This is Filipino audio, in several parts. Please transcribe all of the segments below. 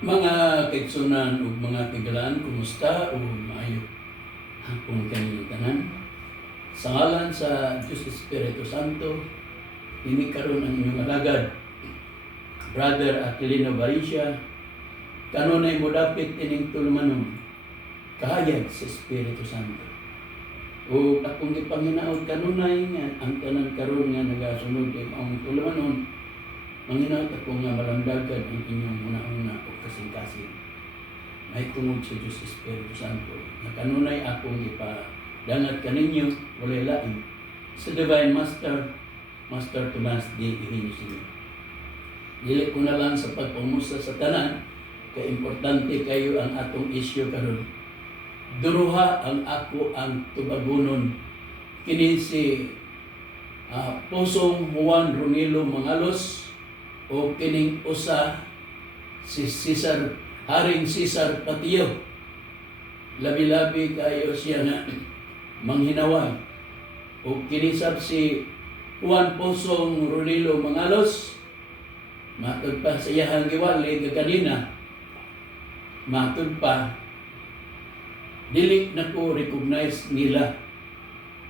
Mga kaigsunan ug mga tigalan, kumusta o maayo hapon kanilang tanan. Sa ngalan sa Diyos Espiritu Santo, ini karon ang inyong alagad, Brother Aquilino Baricia, kanunay mo dapit ining tulumanon, kahayag sa Espiritu Santo. O akong ipanginaot kanunay nga ang tanan karon nga nagasunod kay maong tulumanon, manginaot ako nga malamdagan ang inyong una-una o kasing-kasing. May tungod sa Diyos Espiritu Santo, na kanunay akong ipadangat kaninyo, walay lain, sa Divine Master, Master Tomas D. Ihinyo Sr. Dili ko na lang sa pagpumusta sa tanan, kaya importante kayo ang atong isyu karon. Duruha ang ako ang tubagunon, kini si Pusong Juan Ronilo Mangalos, o kining usa si Haring Cesar Patiyo. Labi-labi kayo siya na manghinaway. O kinisab si Juan Pusong Ronilo Mangalos, matod pa sa iyahang giwali kanina, matod pa, dili na ko recognize nila.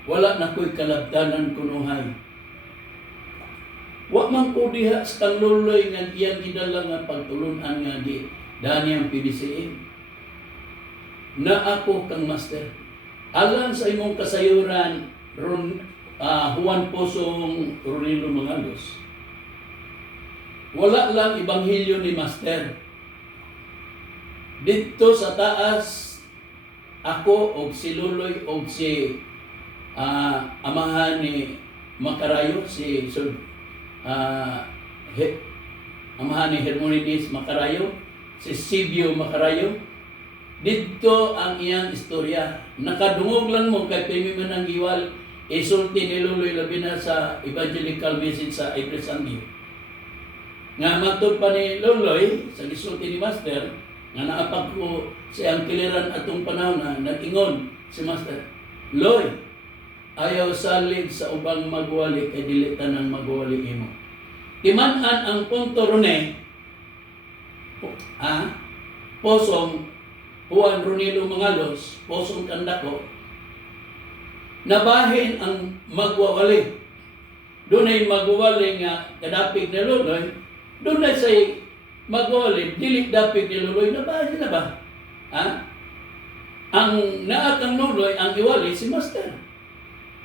Wala na ko'y kalabtanan kunuhay. Wa man ko diha sa tangluloy nga iyang gidala nga pagtulunan nga di dani ang PDCM. Na ako kang master. Alang sa imong kasayuran, Juan Pusong Ronilo Mangalos, wala lang ibanghilyo ni master. Dito sa taas, ako o si Luloy o si amahan ni Macarayo, si amahan ni Hermonides Macarayo, si Sibio Macarayo. Dito ang iyang istorya. Nakadungog lang mo kay Pemi Mananggiwal, isulti ni Luloy labi na sa evangelical message sa April Sunday. Nga matod pa ni Luloy, sa gisulti ni Master, nga naapag ko sa iyang kiliran atong panahon na nag-ingon si Master, Loy, ayaw salig sa ubang magwali kay dili tanang magwali imo. Timan-an ang punto rone, Pusong Juan Ronilo Mangalos, Pusong Kandako, nabahin ang magwawali. Dunay magwawali nga kadapig ni Luloy, dunay say magwawali, dili dapig ni Luloy, nabahin na ba? Ang naatang Luloy, ang iwali, si Master.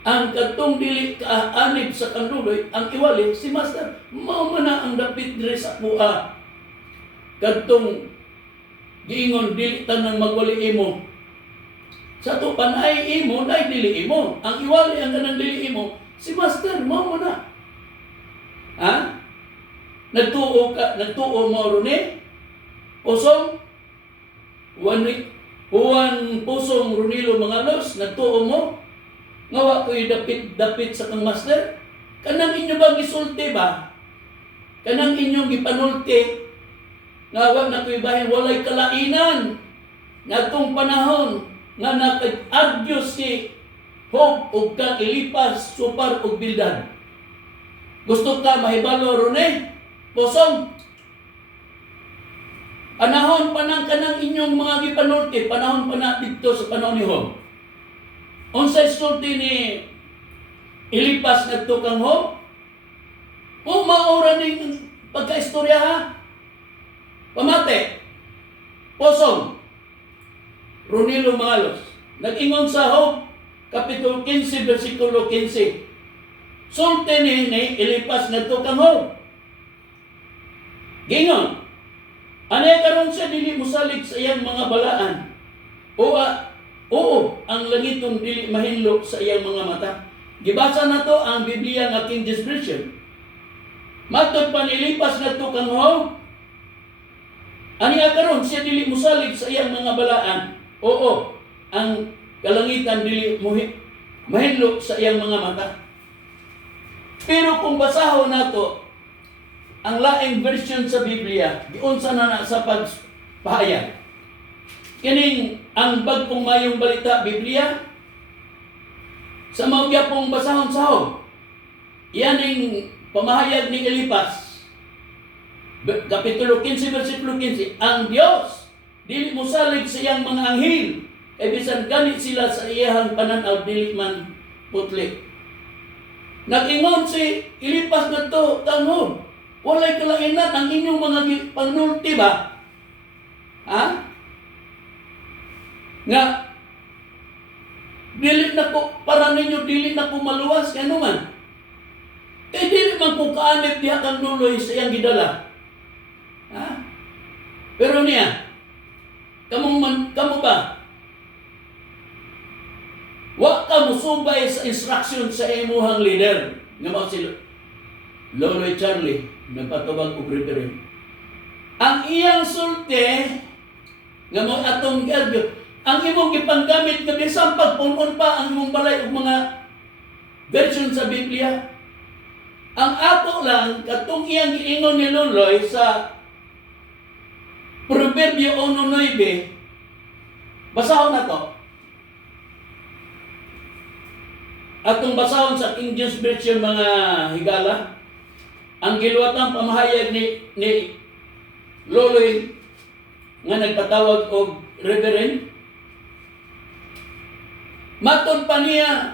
Ang katong dili kaanib sa kanluloy, ang iwali, si Master. Mao man na ang dapit diri sa buha. Katong giingon dili tanang magwali imo. Sa to panay imo, nay dili imo. Ang iwali ang kanang dili imo, si Master. Mao man na. Nagtuo mo ron Pusong Juan Pusong Ronilo Mangalos, nagtuo mo nga wa ko'y dapit sa kang Master. Kanang inyo ba gisulti ba? Kanang inyong gipanulti nga wa na ko'y bahin walay kalainan ngadtong panahon nga nakag-argue si Hope ug kang Ilipas, Supar ug Bildad. Gusto ka mahibalo ron Pusong? Panahon pa ng kanang inyong mga gipanulti, panahon pa na dito sa panahon ni Hope. Unsay sulti ni Ilipas ngadto kang Hope? O maura ning pagkaistorya ha? Pamate. Pusong Ronilo Mangalos nag-ingon sa Hope Kapitulo 15 versikulo 15. Sulti ni Ilipas ngadto kang Hope. Gingon, anay karon siya dili musalig sa iyang mga balaan. Oo, ang langiton dili mahinlo sa iyang mga mata. Gibasa na to ang Biblia nga King James Version. Matod pa nilipas na to kang Hope. Aniya karon siya dili musalig sa iyang mga balaan. Oo, ang kalangitan dili mahinlo sa iyang mga mata. Pero kung basahon nato ang laing version sa Biblia, giunsa na sa pagpahayag. Kining ang bagpong mayong balita Biblia, sa mga pong basahon sahog, yan ang pamahayag ni Ilipas. Kapitulo 15, versikulo 15, ang Dios dili mo salig sa iyang mga anghel, kay bisan ganit sila sa iyang pananaw dili man putli. Nag-ingon si Elipas ngadto tanong, walay kalainan ang inyong mga panulti ba? Ha? Nga dili na ko para ninyo dili na ko maluwas kano man. Kay dili man ko kaanib diha kang luloy sa iyang gidala. Ha? Pero niya, kamo ba? Wa ka musubay sa instruction sa imuhang leader. Nga mao si Loloy Charlie, nagpatubag og reverend. Ang iyang sulti, nga mao atong gadyo, ang imong gipanggamit nga bisan pagpunon pa ang imong balay og mga version sa Biblia. Ang ako lang, katong iyang giingon ni Loloy sa Proverbio 1:9, basahon na to. Atong basahon sa King James Version mga higala. Ang giluwatang pamahayag ni Loloy nga nagpatawag og reverend. Matod pa niya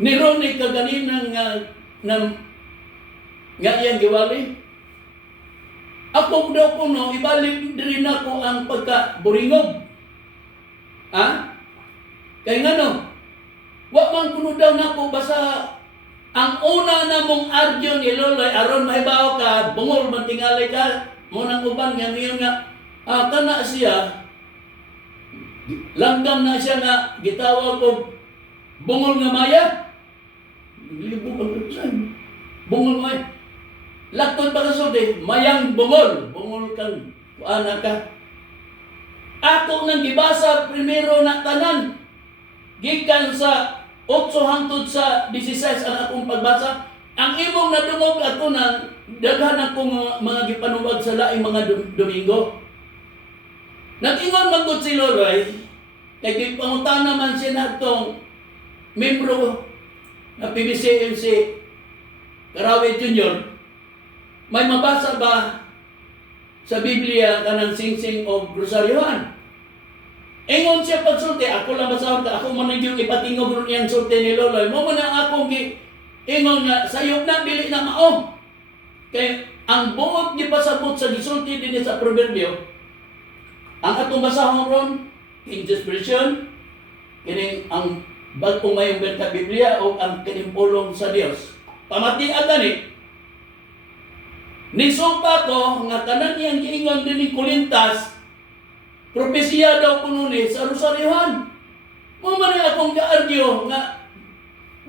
ni Ronnie kaganina nga iyang giwali. Ako daw po no, ibalik din ako ang pagka-buringog. Ha? Kaya nga no, wa man kuno daw nako basta ang una na mong argyo ni Loloy, aron mahibaw ka, bungol man tingali ka, munang uban nga ngayon nga, kana siya, langgam na siya nga, gitawag ko, bungol nga maya. Libog ang rupsan. Bungol maya. Laktod pa kasulti, mayang bungol. Bungol kang, kuana ka. Ako nang gibasa, primero na tanan, gikan sa 8 hangtod sa 16 ang akong pagbasa. Ang imong nadungog ato nang daghan akong mga gipanuwag sa laing mga Domingo. Nag-ingon magod si Loloy, kay pangutana man siya na itong membro na PBCMC Karawi Jr. May mabasa ba sa Biblia kanang singsing o rosaryohan? Ingon siya pagsulti, ako lang basahon ka, ako man yung ipatingog ron iyang sulti ni Loloy. Mo man ang akong ingon nga, sayop na, dili na mao. Kaya ang buot gipasabot sa gisulti din sa Proverbio, ang atong basahon ron, King James Version, kining ang bagong mayong benta Biblia o ang kinimpulong sa Dios. Pamatian gani, nisumpa ko nga tanan iyang giingon din ni Kulintas, propesiya daw kuno ni sa rosaryohan. Mo man akong gaargyo nga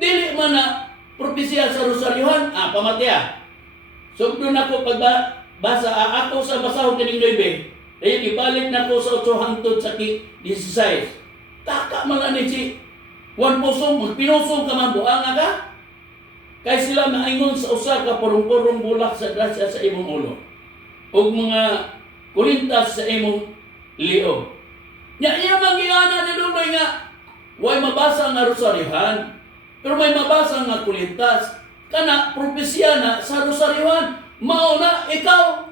dili man na propesiya sa rosaryohan, pamatya. Sugdo na ko pagbasa ako sa basahon kining 9. Dayon ibalik na ko sa 8 hangtod sa 16. Taka man ani si Juan Pusong, magpinusong ka man buanga ka. Kay sila maingon sa usa ka purong-purong bulak sa grasya sa imong ulo. Og mga kulintas sa imong liog. Nya iya magiana ni Loloy nga way mabasa nga rosaryohan, pero may mabasa nga kulintas. Kana propesya na sa rosaryohan, mao na ikaw.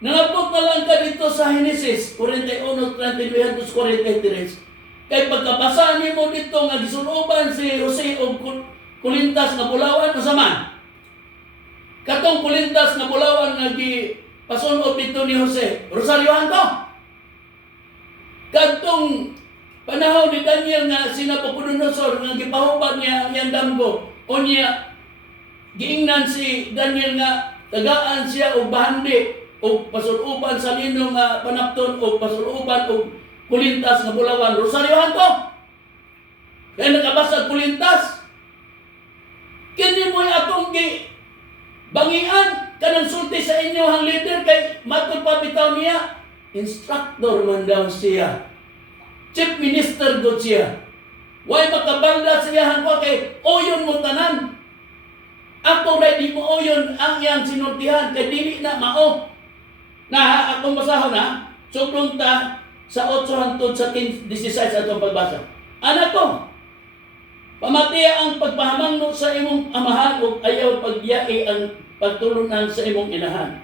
Nangabot na lang ka dito sa Genesis 41:32-43. Kay pagkabasa nimo dito nga gisunuban si Jose og kulintas nga bulawan usaman. Katong kulintas nga bulawan nga gipasunod dito ni Jose, rosaryohan to. Katong panahon ni Daniel nga sinapapununosor nga gipahubad niya ang damgo, o niya giingnan si Daniel nga tagaan siya og bahandi og pasuluban sa lino nga panapton og pasuluban og kulintas nga bulawan, rosaryohan to. Kaya nakabasag kulintas. Kini mo atong bangian kanang sulti sa inyo ang leader kay matod pa bitaw niya, instructor man daw siya. Chief Minister do siya. Way makabalda siya hangko kay oyon mo tanan. Ako ray di mo oyon ang iyang sinultihan kay dili na mao. Na akong basahon na, suklong ta sa 8 hangtod sa 16 atong pagbasa. Anak ko, pamatiya ang pagpahamangno sa imong amahan ug ayaw pagyai ang pagtulunan sa imong inahan.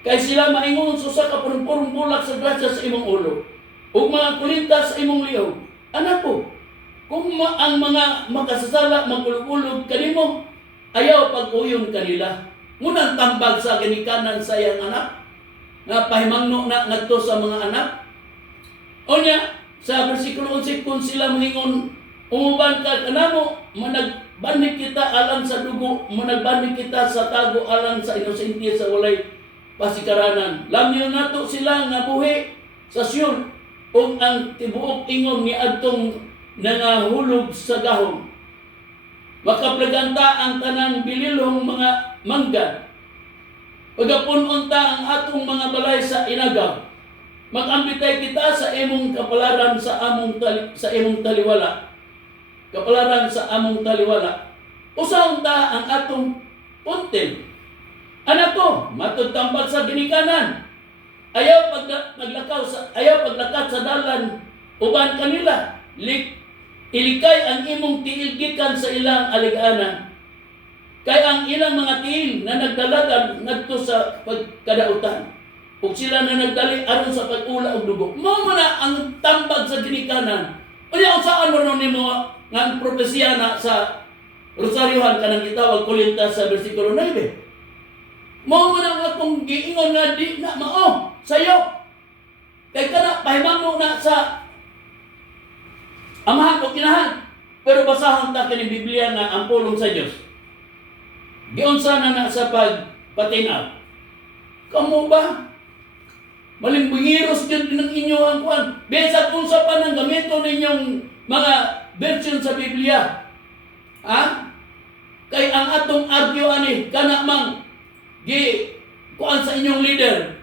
Kay sila maingon susa ka purong bulak sa grasya sa imong ulo, ug mga kulinta sa imong lihog. Anak ko, kung ang mga makasasala magulog-ulog kanimo, ayaw pag-uyon kanila. Ngunang tambag sa ginikanan sa iyang anak, nga pahimangno na ngadto sa mga anak. Onya, sa versikulo 11, kung sila moingon, umuban ka kanamo, managbanig kita alang sa dugo, managbanig kita sa tago alang sa inosente sa walay pasikaranan. Lamyo nato sila nga buhi sa Sion, ug ang tibuok ingon ni adtong nangahulog sa gahom. Makaplaganta ang tanang bililhong mga mangga. Pagapun-unta ang atong mga balay sa inagaw. Mag-ambitay kita sa imong kapalaran sa imong taliwala. Kapalaran sa among taliwala. Usaon ta ang atong puntil. Anak ko, matutambag sa ginikanan. Ayaw paglakat sa dalan uban kanila. Ilikay ang imong tiil gikan sa ilang aliganan. Kay ang ilang mga tiil na nagdalagan ngadto sa pagkadautan. Ug sila na nagdali aron sa pag-ula og dugo. Mao na ang tambag sa ginikanan. Unya unsaan mo nimo nga ang propesya na sa Rosariohan kanang gitawag kulinta sa bersikulo 9. Mao man ang akong giingon nga di na mao sayo. Kay kana pahimangno na sa amahan o kinahan. Pero basahon ta kini Biblia nga ang pulong sa Dios. Giunsa na sa pagpatinaw. Kamo ba? Malimbingiros yun ng inyong kuwan. Besat kung sa pa ng gamito ninyong mga version sa Biblia. Ha? Kay ang atong argyo ani, kana mang kuan sa inyong leader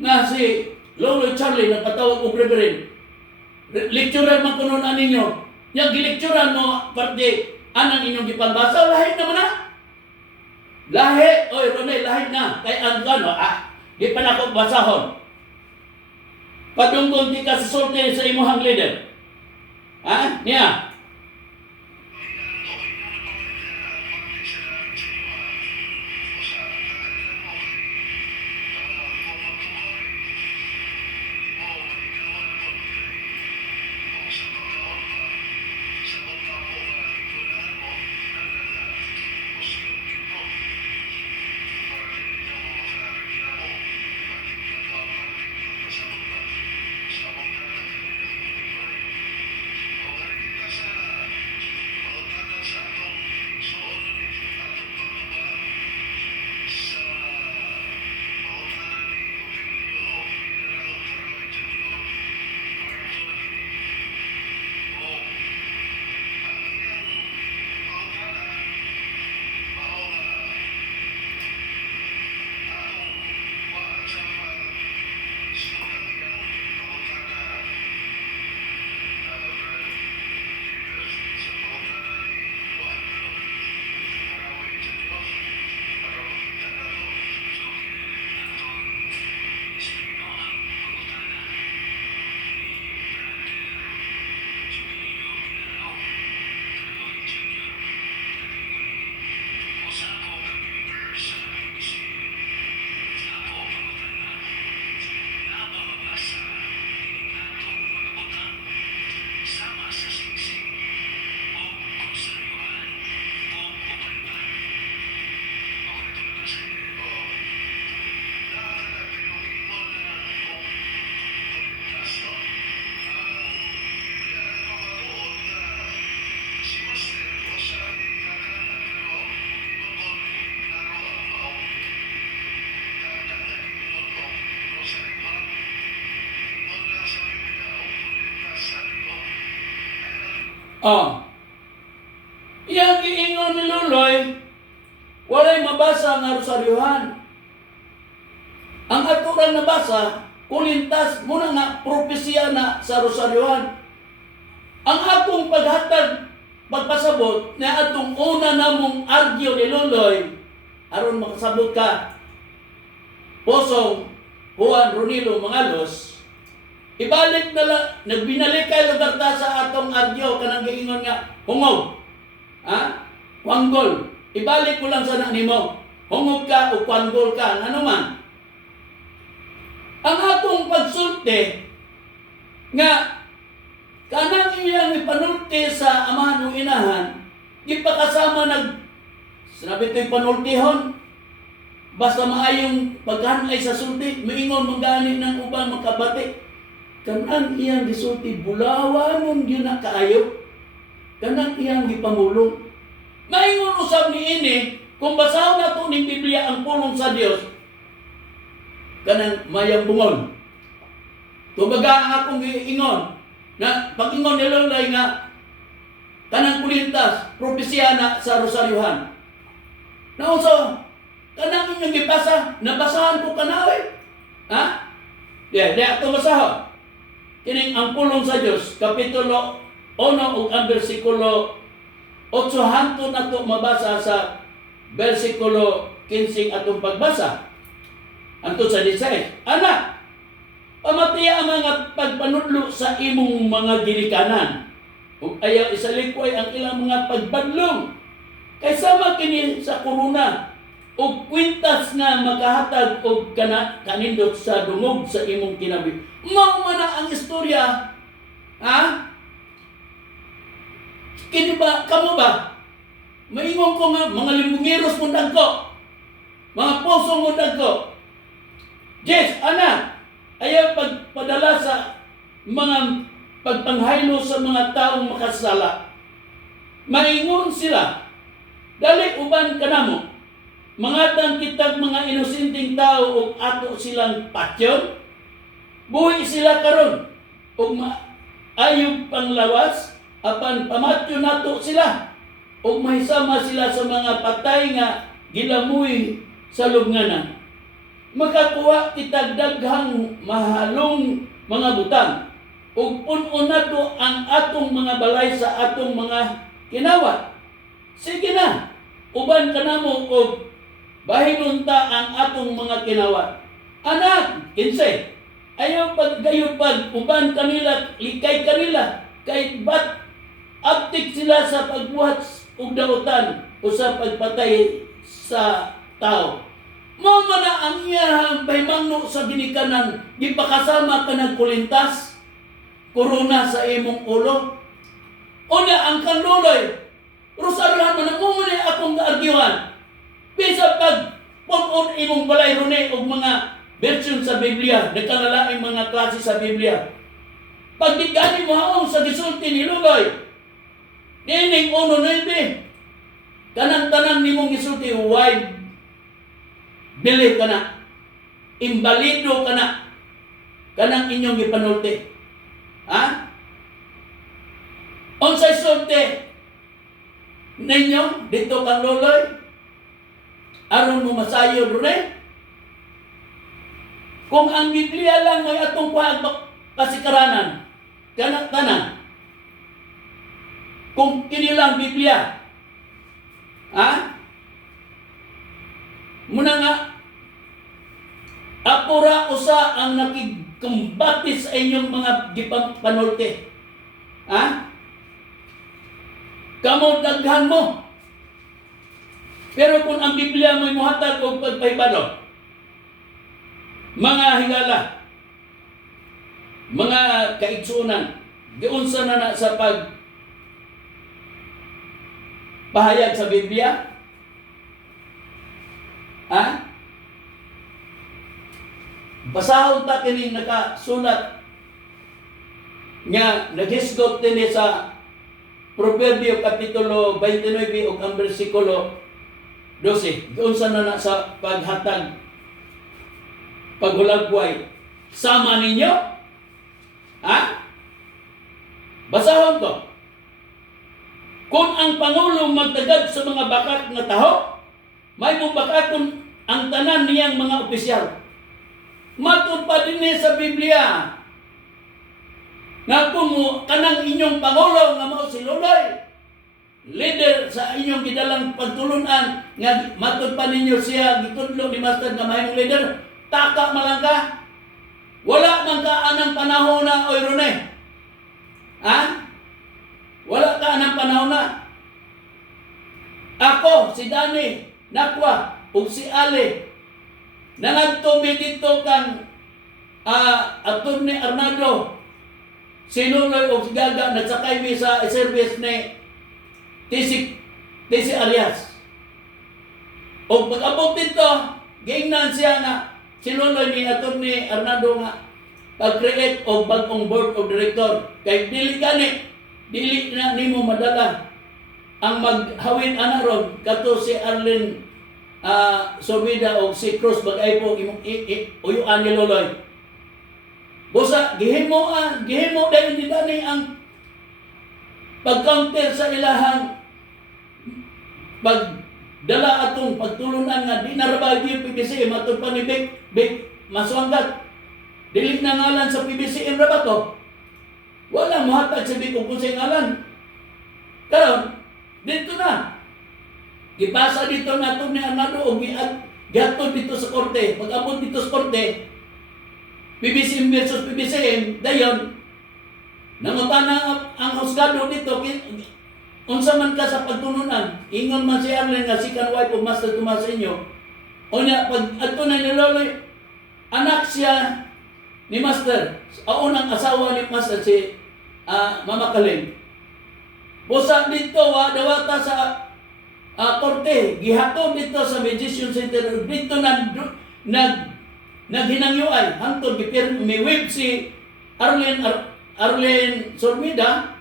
na si Lolo Charlie nagpatawag og reverend. Lecturer man kuno na ninyo. Yang gilecturean mo parte anang inyong gipangbasa lahi naman na. Lahi, oy Ronel, lahi na. Kay ang di pa na ko basahon. Padunggon di ka sa sulti sa imuhang leader. Ha? Niya. Iyang giingon ni Luloy, walay mabasa nga Rosariohan. Ang aturang nabasa, kulintas muna nga propesya na sa Rosariohan. Ang akong paghatag, pagpasabot, na atong una namong argyo ni Luloy, aron makasabot ka, Posong Juan Ronilo Mangalos, ibalik na lang, nagbinalik kayo lugar ta sa atong argyo, kanang giingon nga, hungog. Ha? Wanggol. Ibalik ko lang sana nimo. hungog ka o kwanggol ka, ano man. Ang atong pagsulti nga kanang iyang ipanulti sa amahan o inahan, gipakasama sinabi ito'y panultihon, basta maayong paghanay sa sulti, maingon manggani ng ubang makabati. Kanang iyang gisulti, bulawanon yun na kaayo. Kanang iyang gipamulong. Maingon usab ni ini, kung basahon na ito ng Biblia ang pulong sa Dios, kanang mayang bungol. Tubaga ang akong ingon, na pag-ingon ni Lolay nga, kanang kulintas, propesya na sa Rosaryuhan. Nauso, kanang inyong ipasa, nabasahan ko kanawin. Ha? Di ako basahon. Kining ang pulong sa Diyos, Kapitulo 1 ug ang bersikulo 8 hangtod nato mabasa sa bersikulo 15 atong pagbasa. Antod sa 16. Anak, pamatiya ang mga pagpanudlo sa imong mga ginikanan. Ug ayaw isalikoy ang ilang mga pagbadlong. Kay sama kini sa korona ug kwintas nga makahatag og kanindot sa dungog sa imong kinabi. Mao man ang istorya. Ha? Kini ba, kamo ba? Maingon ko nga, mga limbungeros mo dagko. Mga puso mo dagko. Yes, anak, ayaw pagpadala sa mga pagpanghaylo sa mga taong makasala. Maingon sila, dali uban ka na mo. Mga kitag mga inosenteng tao o ato silang patyon. Buhi sila karon o ayog panglawas. Apan pamatyo nato sila o mahisama sila sa mga patay nga gilamuy sa lubnganan. Makakuha kitag daghang mahalong mga butang ug pun-on nato ang atong mga balay sa atong mga kinawat. Sige na, uban ka namo og bahinon ta ang atong mga kinawat. Anak, 15, ayaw paggayon uban kanila, likay kanila, kay bat aptik sila sa pagbuhat og dautan o sa pagpatay sa tao. Mao man ang iyang pahimangno sa ginikanan, gipakasama ka ng kulintas, korona sa imong ulo. Una ang kanluloy, Rosaryuhan man mo man akong kaagyuhan. Bisa pag pun-on imong balay rune og mga version sa Biblia, nagkalalaing mga klase sa Biblia. Pag di gani mo haong sa gisulti ni Luloy, nining 1:9, kanang-tanang nimong gisulti, wide, bili ka na, imbalido ka na, kanang inyong ipanulti. Ha? Unsay sulti ninyo, dito kang Luloy, aron mo masayo rin. Kung ang Biblia lang may atong kasikaranan, kanang-tanang, kung kinilang Biblia, ha? Muna nga, apura usa ang nakigkumbati sa inyong mga panulti. Ha? Kamo daghan mo. Pero kung ang Biblia mo'y muhatag o pagpahibalo, mga higala, mga kaigsunan, giunsa na sa pahayag sa Biblia? Ha? Basahon ta kini nakasulat nga naghisgot din sa Proverbio Kapitulo 29 ug ang bersikulo 12. Giunsa na sa paghatag, paghulagway. Sama ninyo? Ha? Basahon ko. Kung ang Pangulo magdagad sa mga bakat nga taho, may mong bakaton ang tanan niyang mga opisyal. Matud pa din sa Biblia nga kung kanang inyong Pangulo nga mao si Luloy, leader sa inyong gidalang pagtulunan, nga matud pa ninyo siya gitudlo ni Master nga mahimong leader, taka man ka. Wala man ka anang panahon na oy Rone. Ha? Wala ka anang panahon na. Ako, si Dani, Nakwa, ug si Ale nangadto dito kang Atty. Arnaldo si Luloy ug si Gaga nagsakay mi sa service ni TC Arias. O pag-abot dito, giingnan siya nga si Luloy ni Atty. Arnaldo nga pag-create o bagong board of director. Kay dili na nimo madala ang maghawin ana ron kato si Arlene Sorbida o si Cruz bagay po imong uyuan ni Luloy. Busa gihimo dahil hindi dani ang pag-counter sa ilahang pagdala atong pagtulunan nga di narabay yung PBCM atong panibig maswanggat dili na ngalan sa PBCM ra ba to? Wala mohatag sa big kung sa ngalan. Karon dito na gipasa dito nato ni Arnaldo o giatod dito sa korte. Pag-abot dito sa korte PBCM versus PBCM, dayon, nangutana ang husgado dito, unsa man ka sa pagtununan, ingon man si Arlen nga second wife of Master Tomas inyo, o niya, pag ato na niloloy, anak siya ni Master, unang asawa ni Master, si Mama Kaling. Busa dito, dawata sa korte, gihatod dito sa Mediation Center, dito naghinangyuay hangtod may whip si Arlene Sorbida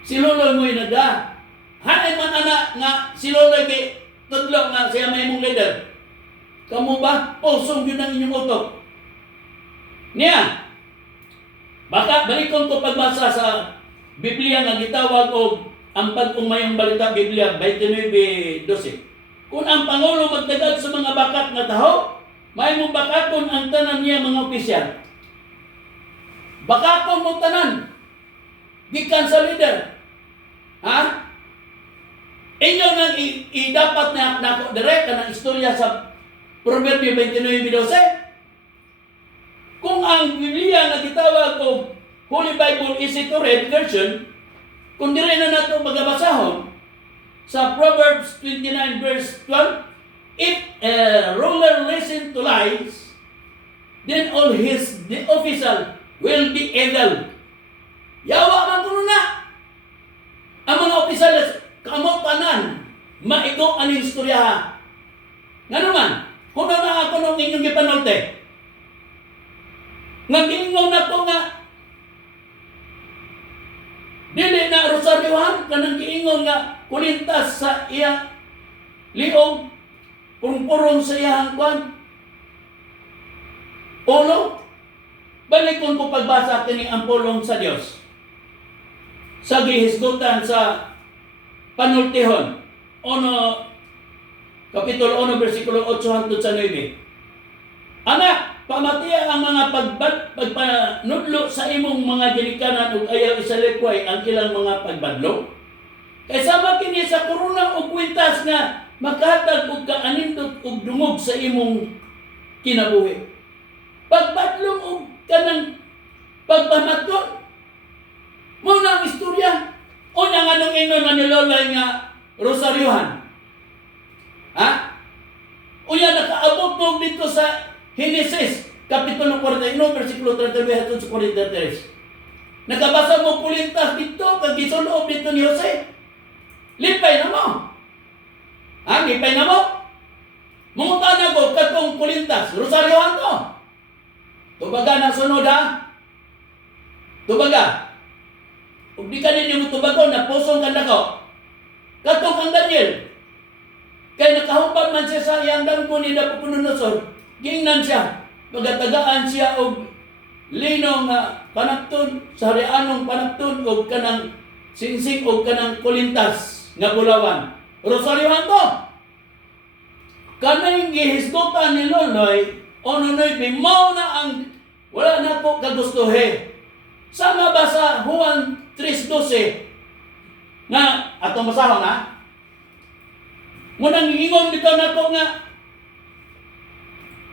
si Loloy mo'y nagda hanay man anak nga si Loloy kay tudlo nga siya may mong leader kamo ba pusong yun ang inyong utok niya baka balikon ko pagbasa sa Biblia nga gitawag og ang pag-umayong balita Biblia 29:12 kung ang Pangulo magdagag sa mga bakat nga taho may mong bakaton ang tanan niya mga opisyal. Bakaton mo tanan. Gikan sa leader. Ha? Inyo nang dapat na nako direct ng istorya sa Proverbio 29:12. Kung ang Biblia nga gitawag og Holy Bible Easy to Read version, kung dire na nato magabasahon sa Proverbs 29:12, if a ruler listen to lies, then all the official will be evil. Yawa man kuno na. Ang mga opisyal kamot tanan maigo ang istorya. Ngano man, kuno na ako nung inyong gipanulti. Nag-ingon na ko nga dili na rosaryohan kanang giingon nga kulintas sa iya liog purong sa iyang kwan. Ulo, balikon ko pagbasa kini ang pulong sa Dios. Sa gihisgutan sa panultihon, Kapitulo 1, versikulo 8 hangtod sa 9. Anak, pamatiya ang mga pagpanudlo sa imong mga ginikanan ug ayaw isalikway ang ilang mga pagbadlo. Kaysa makini sa korona o kwintas nga makahatag og kaanindot og dungog sa imong kinabuhi. Pagbadlong og kanang pagpamaton mo na ang istorya o nang anong ingon na nilolay nga rosaryohan. Ha? Unya nakaabot mo dito sa Genesis Kapitulo 41, versikulo 32 hangtod sa 43. Nakabasa mo kulintas dito kag gisuloob dito ni Jose. Lipay na mo. Lipay na mo. Mungutan ako katong kulintas. Rosaryohan to. Tubaga na sunod ha. Tubaga. Ug di ka ninyo tubagon na pusong kanda ko. Katong ang Daniel. Kaya nakahupag man siya sa iyang dangko ni Nabucodonosor. Gingnan siya. Pagatagaan siya og linong panagton, sa harianong panagton og kanang singsing og kanang kulintas nga bulawan. Rosaryohan to. Kanang gihisgutan ni Loloy, ononoy bimaw na ang wala na po kagustuhe. Sama ba sa Juan 3:12 nga atong basahon na? Munang ingon dito na po nga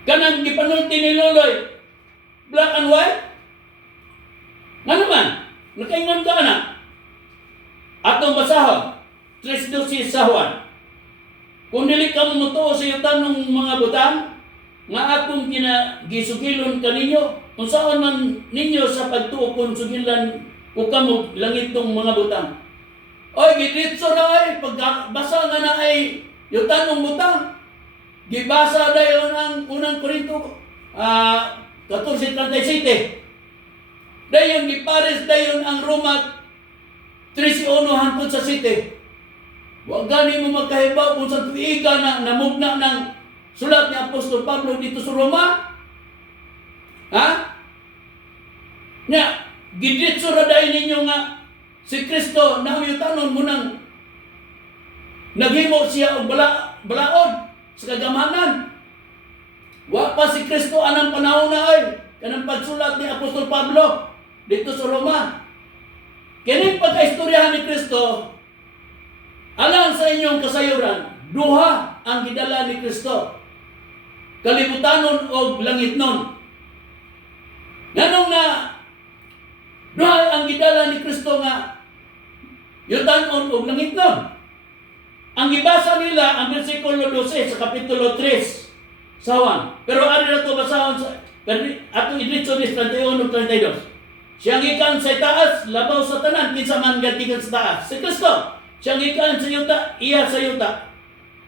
kanang gipanulti ni Loloy black and white? Nga naman, nakaingon ka na. Atong basahon 3:12 sa Juan. Kung dili ka mo mutuo sa yutan ng mga butang, nga akong gisugilon kaninyo, kung saan man ninyo sa pagtuo kung sugilan o kamo langit ng mga butang. Oy, gidritso na ay, pagbasa nga na ay yutan ng butang. Gibasa dayon ang unang Korinto 14:37. Dayon gipares dayon ang Roma 13:1 hangtod sa 7. Wa gani mo magkahibaw kung sa tuiga na namugna ng sulat ni Apostol Pablo dito sa Roma. Ha? Nya, gidritso ra dayon ninyo nga si Kristo na yutanon mo nang naghimo siya og balaod sa kagamanan. Wa pa si Kristo anang panahon na ay kanang pagsulat ni Apostol Pablo dito sa Roma. Kining pagkaistoryahan ni Kristo alang sa inyong kasayuran, duha ang gidala ni Kristo. Kalibutanon o langitnon. Nanong na duha ang gidala ni Kristo nga yutanon o langitnon. Ang gibasa nila ang bersikulo 12 sa kapitulo 3 sa Juan. Pero ano na ito basahon sa atong idritso ni 31-32. Siyang gikan sa taas, labaw sa tanan, kinsa man gantikan sa taas. Si Kristo, siyang gikan sa yuta, iya sa yuta.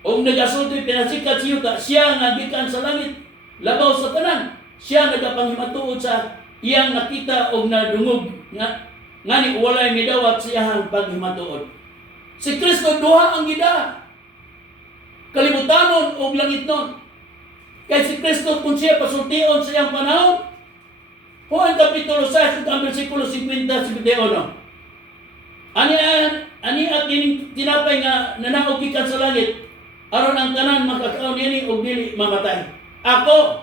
O nagasulti pinasikat sa yuta, siya nga gikan sa langit, labaw sa tanan. Siya nagapanghimatuod sa iyang nakita o nadungog nga ni walay midawat sa iyang paghimatuod. Si Kristo duha ang gida. Kalibutanon o langitnon. Kaya si Kristo kung siya pasultion sa iyang panahon, Juan Kapitulo 6, ang versikulo 50-51. Ani at tinapay nga nanaugikan sa langit, aron ang tanan makakaon ini o dili mamatay. Ako,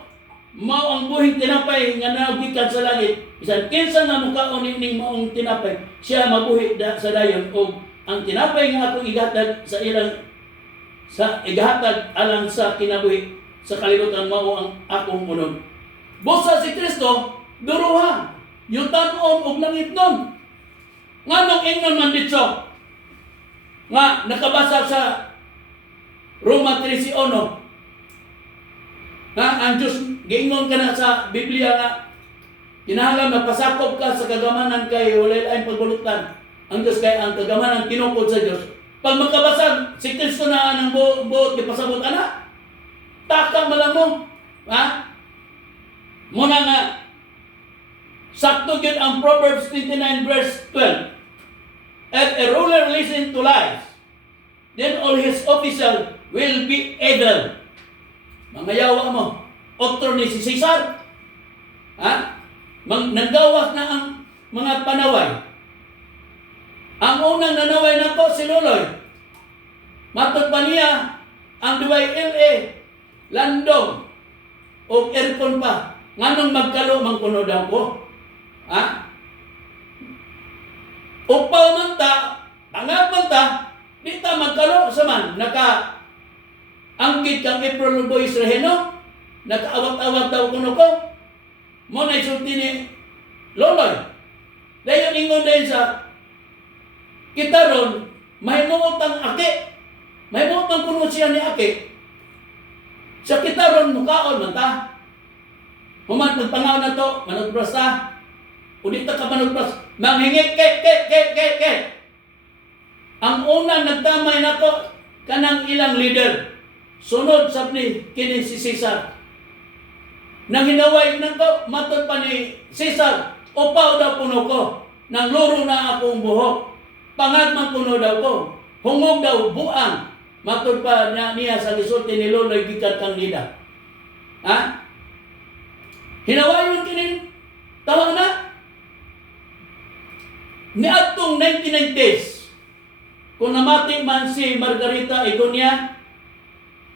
mao ang buhing tinapay nga nanaugikan sa langit. Bisan kinsa nga mukaon ining maong tinapay, siya mabuhi sa dayon o ang tinapay nga akong igatag sa ilang sa igahatag alang sa kinabuhi sa kalibutan mao ang akong unod. Busa si Kristo duruha, yutanon og langitnon. Nganong ingnon man dito nga nakabasa sa Roma 13:1 nga ang Diyos giingon ka na sa Biblia nga kinahanglan magpasakop ka sa kagamanan kay walay lain pagbulutan. Ang Diyos kay ang kagamanan tinukod sa Diyos. Pag magkabasa si Kristo na ang buot gipasabot ana, taka malang mo. Ha? Muna nga sakto gyud ang Proverbs 29 verse 12. If a ruler listen to lies, then all his official will be idle. Mga yawa mo, otro ni si Caesar, ha? Nanggawas na ang mga panaway. Ang unang nanaway na po si Loloy. Matod pa niya ang duway LA, landong, o aircon pa. Nganong magkalo mangkuno daw ko? Ha? Upaw man ta, angap man ta, di ta magkalo sa man. Naka-anggit kang April Boys Reheno, naka-awat-awat daw kuno ko. Mo na isulti ni Loloy. Dayon ingon din sa kita ron, may muutang aki. May muutang kuno siya ni aki. Sa kita ron, mukaon man ta. Human, nagpangaw na to, managpras ta. Udita ka managpras, manghingit, ke. Ang unang nagtamay na to, kanang ilang leader. Sunod sa kini si Caesar. Nang hinaway na to, matod pa ni Caesar, upaw daw puno ko. Nang luro na akong buhok. Pangatman puno daw ko. Hungog daw, buang. Matod pa niya sa gisulti ni Loloy gikan kang nida. Ha? Hinawayon kinin tawag na. Niadtong 1990s, kung namati man si Margarita Egonia,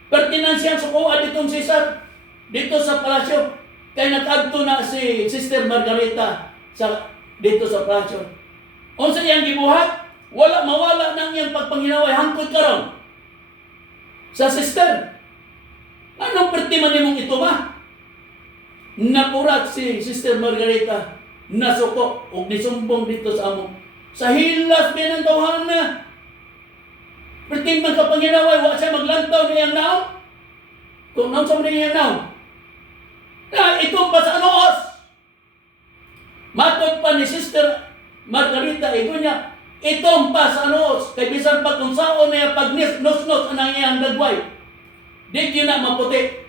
pertinansyan sa kuha ditong Cesar, dito sa palasyo. Kaya nag-adto na si Sister Margarita dito sa palasyo. Unsa iyang gibuhat? Mawala nang iyang pagpanghinaway hangtod karon sa sister. Anong pertiman nimong ito ba? Napurat si Sister Margarita, nasuko o nisumbong dito sa amo. Sa hilas binantawahan na. Perting man ka panginaway, wa siya maglantaw niyang naon. Kung naon sa mga niyang naon. Itong pa sa anoos. Matod pa ni Sister Margarita, ito niya, itong pa sa anoos. Kay bisan pa kung saan niya pag-nos-nos anang iyang dagway. Di yun na maputi.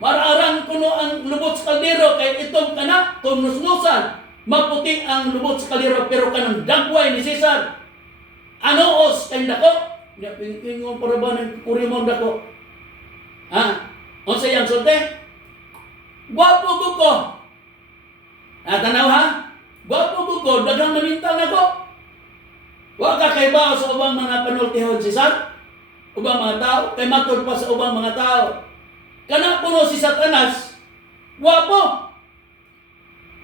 Mararang kuno ang lubot sa kaldero, kay itong kana, kung nos-nosan, maputi ang lubot sa kaldero, pero kanang dagway ni Cesar. Anoos kay dako. Pingon para ba ng kurimon dako? O sa iyang sulti? Gwapo buko. Tanaw ha? Gwapo buko, dagang manintaw na ko. Wa ka kay ba sa ubang mga panultihon Cesar? Ubang mga tao, kay matod pa sa ubang mga tao. Kana puno si Satanas, gwapo.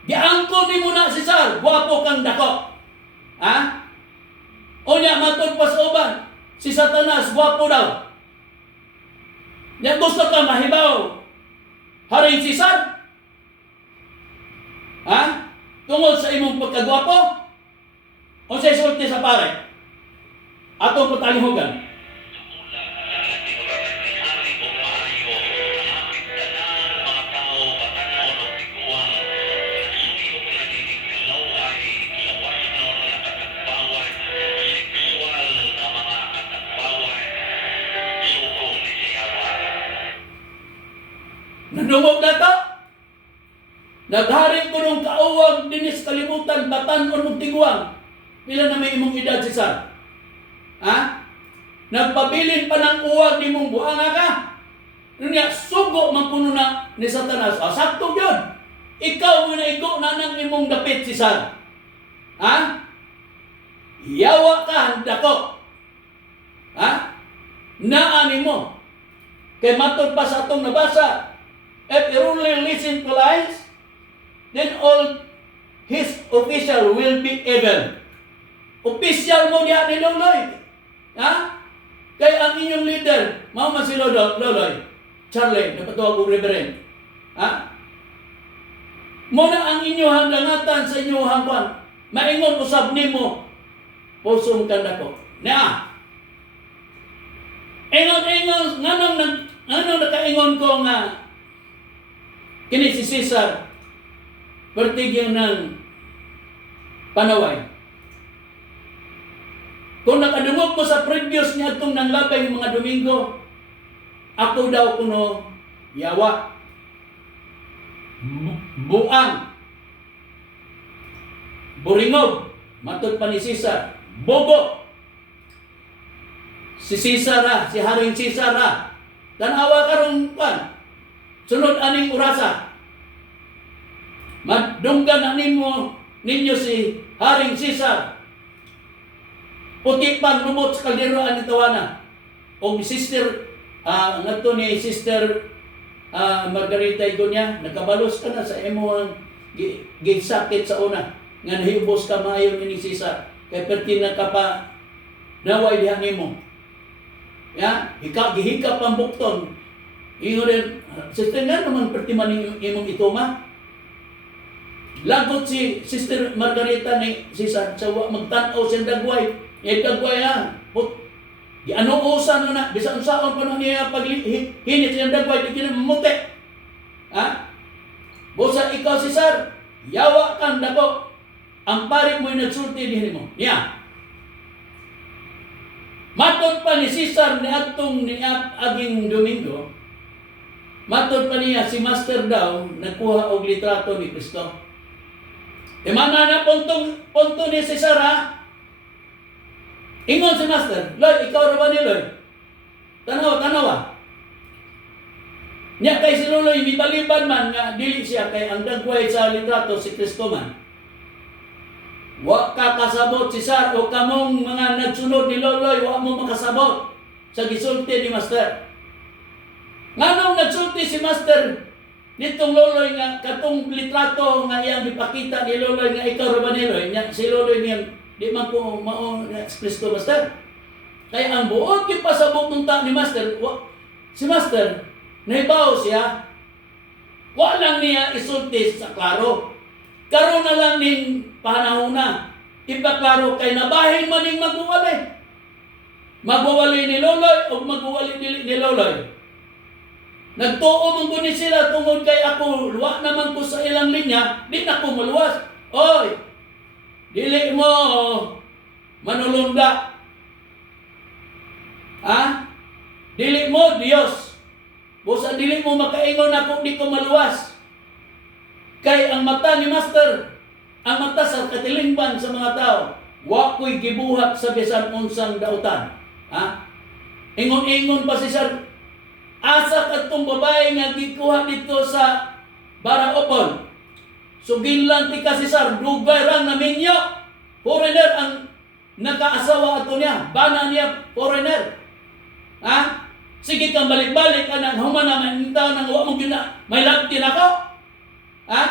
Giangko ni mo na Cesar, gwapo kang dako. O niya matod pa sa ubang, si Satanas, gwapo daw. Niya gusto ka mahibaw. Haring Cesar? Tungod sa imong pagkagwapo? O sa isulti sa pare? Atong patalihogan. Nanungog na to. Nagharing ko nung kauwag dinis kalimutan, batan o nung tiguang. Pila na may imong edad, Cesar? Nagpabilin pa ng uwag ni mong buanga ka. Niya, sugo man puno na ni Satanas. Sakto yun. Ikaw mo na igo na ng imong dapit, Cesar. Yawa ka, handa ko. Naani mo. Kay matod pa sa atong nabasa. If you only listen to lies, then all his official will be evil. Official mo diya ni Loloy. Kaya ang inyong leader, mama si Loloy, Charlie, napatuwa ko reverend. Muna ang inyong langatan sa inyong hangpan. Maingon usab nimo, pusong kanda ko. Ingon, nganong nakaingon ko nga, kini si Cesar, pertigyan ng panaway. Kung nakadungog ko sa previous niya itong nanglabay ng mga Domingo, ako daw kuno yawa, buang, buringog, matod pa ni Cesar, bobo. Si Cesar si Haring Cesar tanawa karong pan. Sunod aning urasa. Madunggan na ninyo si Haring Cesar. Puti pang lumot sa kalderoan ni Tawana. O sister, nato ni Sister Margarita Igonia, nagkabalos ka na sa imong gisakit sa una. Nga nahibos ka maayon ni Cesar. Kaya perti na ka pa naway dihan nimo. Gihikap ang bukton. Ingon rin, Sister nga naman pertiman imong ituma. Lagot si Sister Margarita ni Cesar sa magtanaw siyang dagway. Dagway Ano-usan na, bisan saon pa na niya paghinit siyang dagway, di kinamamuti. Busa ikaw Cesar, yawa kang dako. Ang parik mo'y nagsulti din mo. Matod pa ni Cesar ni atong ni aging Domingo, matod pa niya si Master daw nagkuha og litrato ni Kristo. Mana na punto ni Cesar Ingon si Master, Loy, ikaw ra ba ni Loy? Tanawa. Nya kay si Loy mibalibad man nga dili siya kay ang dagway sa litrato si Kristo man. Wa ka kasabot Cesar o kamong mga nagsunod ni Loloy, wa mo makasabot sa gisulti ni Master. Nganong nagsulti si Master nitong Loloy nga katong litrato nga iyang ipakita ni Loloy nga ikaw ra ba ni Loy? Nya si Loloy niya di man ko mao na Kristo Master. Kaya ang buot yung pasabot ng ta ni Master, si Master nahibaw siya. Wa lang niya isulti sa klaro. Karon na lang ning panahon na. Ipaklaro kay nabahin man ning mag-uwalay. Magwawali ni Loloy o magwawali ni Loloy. Nagtuo man ko ni sila tungod kay ako, luwa naman ko sa ilang linya, di na ko maluwas. Oy, dili mo manulunda. Ha? Dili mo, Diyos. Busa dili mo makaingon ako, di ko maluwas. Kay ang mata ni Master, ang mata sa katilingban sa mga tao, wa ko'y gibuhat sa bisan unsang dautan. Ha? Ingon-ingon pa si Sir, asa katong babae nga gikuha dito sa Baraopol. Sugin ti kasi Sir, dugay rang naminyo. Foreigner ang nakaasawa ato niya. Bana niya foreigner. Ha? Sige kang balik-balik ka nang humana manintaw nang huwag mong gina. May lagtin ako. Ha?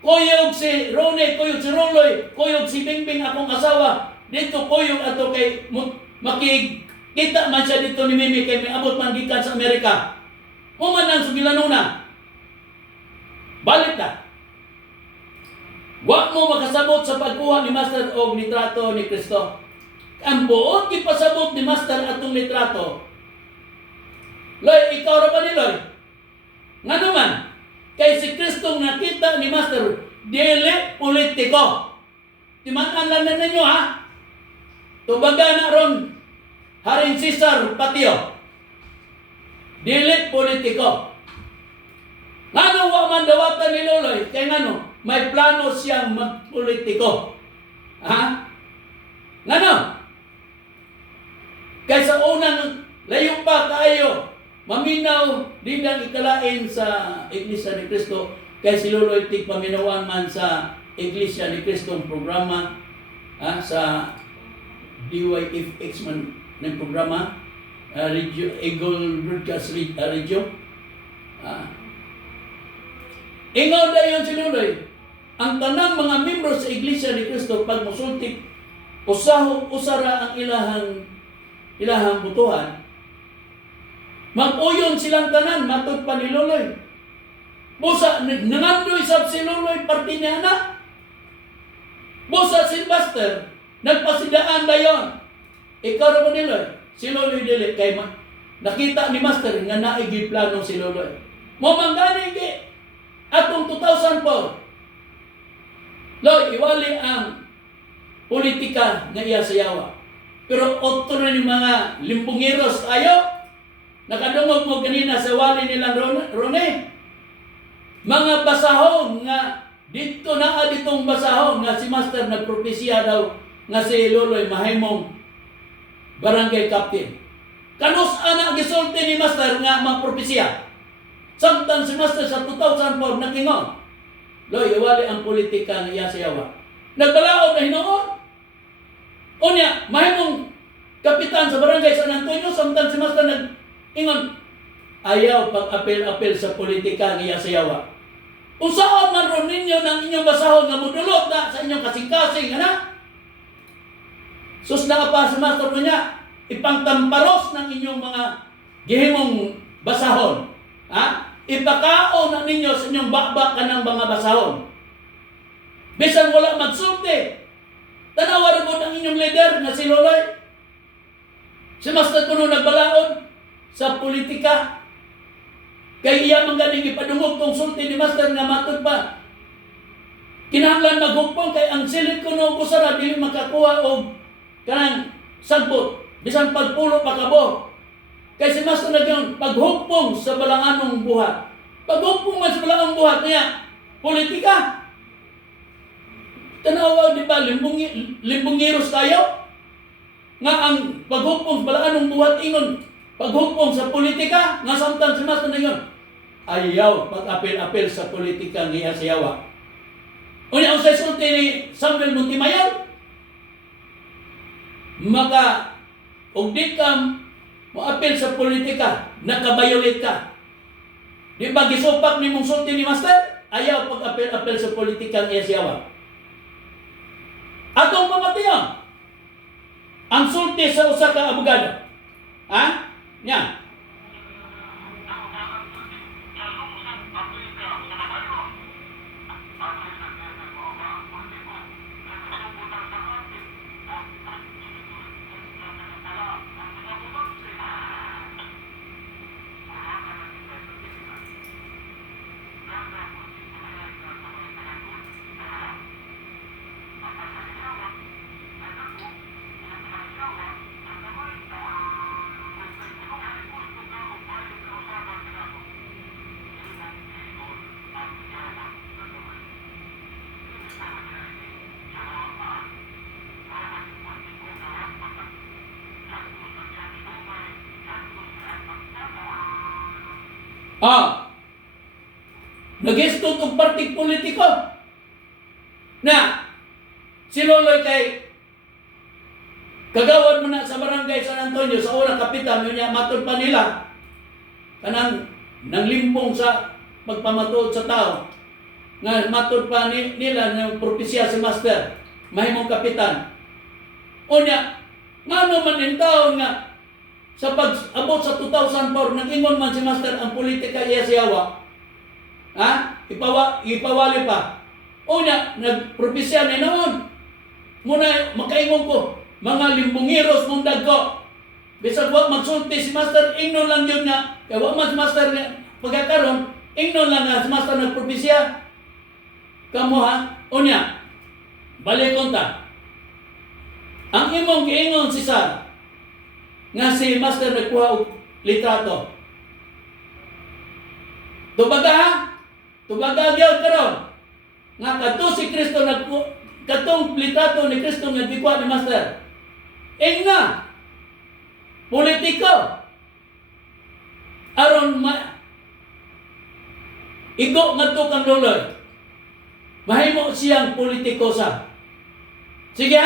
Kuyog si Rone, kuyog si Roloy, kuyog si Bingbing akong asawa. Dito kuyog ato kay makikita man siya dito ni Mimi kay may abot man gikan sa Amerika. Humanan sa Gilanuna. Balik na. Wa mo makasabot sa pagkuha ni Master og litrato ni Kristo. Ang buot ipasabot ni Master atong litrato. Loy, ikaw ra ba ni Loy? Nga naman, kay si Kristong nakita ni Master, dili politiko. Timan-an lang na ninyo ha. Tubaga na ron, Haring Cesar Patio. Dili politiko. Ngano wa man dawatan ni Loloy? Kay ngano? May plano siyang magpolitiko. Ha? Ngano? Kay sa unang layo pa kayo, maminaw din ang ikalain sa Iglesia ni Cristo. Kay si Loloy tig paminawan man sa Iglesia ni Cristo ang programa sa DYFX man ng programa Eagle Broadcast Radio. Ingaw dayon si Loloy, ang tanang mga membro sa Iglesia ni Cristo pag musultik usara ang ilahang butuhan, mag-uyon silang tanan matud pa ni Loloy. Busa nangandoy sab si Loloy parte niya na. Busa si Pastor nagpasidaan dayon. Ikaw ra ba ni Loloy? Si Loloy dili kay nakita ni Master nga naigi plano si Loloy. Mo manggani gi atong 2004. Loy, iwali ang politika nga iya sayawa. Pero otto na ni mga limpungiros tayo. Nakadungog mo ganina sa wali nilang Rone. Mga basahon nga dito na ditong basahon nga si Master nagpropesya daw nga si Loloy mahimong barangay captain. Kanus ana gisulti ni Master nga magpropesya. Samtang si Master sa 2004 nakingon, Loy, iwali ang politika nga iya sayawa. Nagbalaod na hinoon. Unya, mahimong kapitan sa barangay San Antonio, samtang si Master nag-ingon, ayaw pag-apel-apel sa politika nga iya sayawa. Kung saan man ron ninyo ng inyong basahon nga mudulot na sa inyong kasing-kasing, ana? Sus na pa si Master niya, ipangtamparos ng inyong mga gihimong basahon. Ha? Ipakaon na ninyo sa inyong bakbak ka ng mga basahon. Bisan wala magsulti. Tanawar mo ang inyong leader na si Loloy. Si Master kuno nagbalaod sa politika. Kay iya man ganing ipadungog tong sulti ni Master nga matud pa. Kinahanglan maghugpong kay ang silid kuno kusara dili makakuha og kanang sagbot. Bisan pagpulo pa kabo. Kay si Master nagyon paghugpong sa balanganong buhat. Paghugpong man sa balanganong buhat niya, politika. Tanawa di ba limbungiros tayo? Nga ang paghugpong sa balanganong buhat ingon paghugpong sa politika nga samtang si Master nagyon ayaw pag-apel-apel sa politika niya sayawa. Unya ang sulti ni Samuel Montimayor maka og di ka mo-apel sa politika, nakabayolit ka. Di ba gisupak ni mong sulti ni Master? Ayaw pag-apel-apel sa politika niya siyawa. Atong pamatiyon, ang sulti sa usa ka abogado. Ha? Nya. Nag-istot og parting politiko na si Loloy kay kagawad mo na sa barangay San Antonio sa una kapitan yun niya matod pa nila kanang nanglimpong sa pagpamatuod sa tao nga matod pa nila ng propesya si Master mahimong kapitan unya ngano man in taon nga sa pag-abot sa 2004 nag-ingon man si Master ang politika iya siyawa ipawali pa unya nagpropesya ni noon muna makaingon ko mga limbungiros mong dagko bisag wa magsulti si Master ingnon lang yun nga kaya wa man si Master nga pagkakaroon ingnon lang nga si Master nagpropesya kamo unya balikon ta ang imong giingon si Sar nga si Master nagkuha og litrato tubaga gyud karon nga kadto si Kristo katong litrato ni Kristo nga gikuha ni Master nga politiko aron igo ngadto kang Loloy mahimo siyang politiko sa sige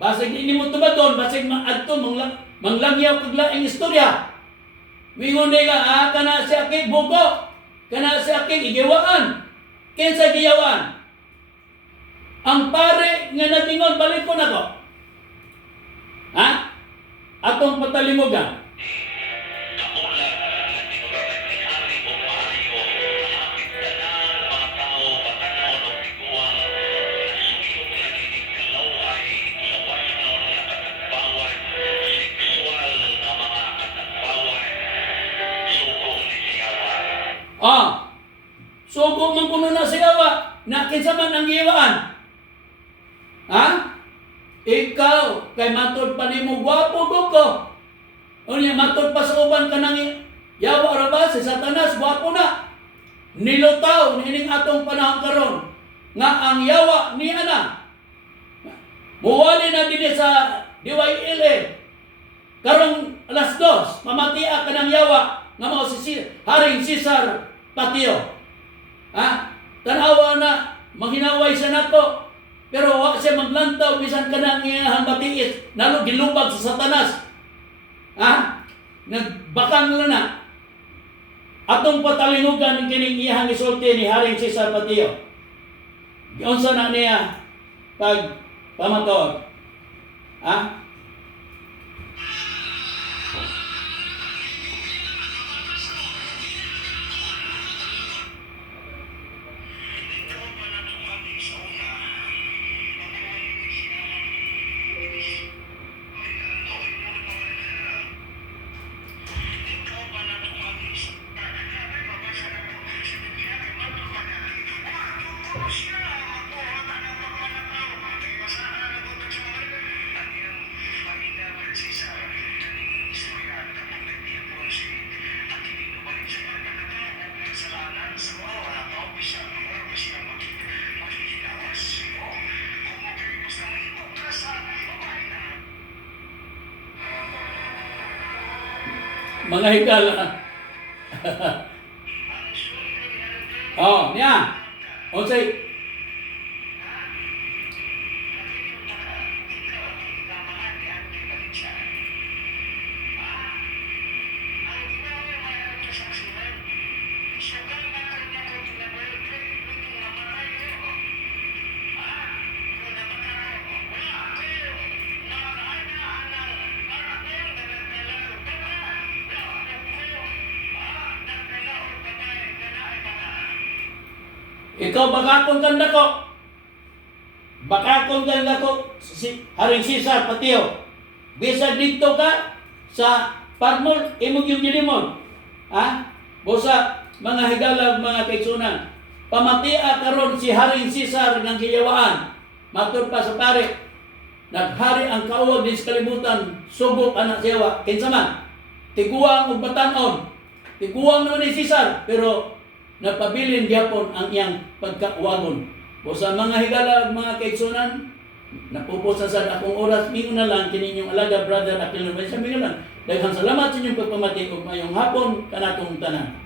basig ini mo tubadon basig maadto manglangyaw kag laing istorya mingon nila kana si akit bugo kana si akit igiwaan kinsa giyawan ang pare nga nagingon balik ko nako atong patalimugan sugo man kuno na siyawa na kinsa man ang giwaan ikaw kay matod pa nimo gwapo ko unya matod pa sa uban kanang yawa ra ba si Satanas gwapo na nilutaw nining atong panahon karon nga ang yawa ni ana muwali na dinhi sa DYLA karong alas 2 mamatia kanang yawa nga mao si Haring Cesar Patio tanawa na manghinaway siya nato pero wa siya maglantaw bisan kanang iyang batiis nalo gilubag sa Satanas nagbakang na atong patalingugan kining iyang isulti ni Haring Cesar Patio unsa na niya pag pamatuod mga higala niya unsay ikaw bakakon kanda ko si Haring Cesar Patio bisa dito ka sa Parmol imong yung gilimon busa mga higala mga kaigsunan pamatia karon si Haring Cesar ng giyawaan matur pa sa pare naghari ang kauwag din sa kalibutan subok anak siyawa kinsa man tiguang ug batan-on tiguang naman ni Cesar pero napabilin gyapon ang iyang pagkauwagon. O sa mga higala mga kaigsunan, napupusan sa akong oras, mingo na lang kininyong alaga brother Aquilino. Sabi nga lang, daghang salamat sa inyong pagpamati ug mayong hapon kanatong tanan.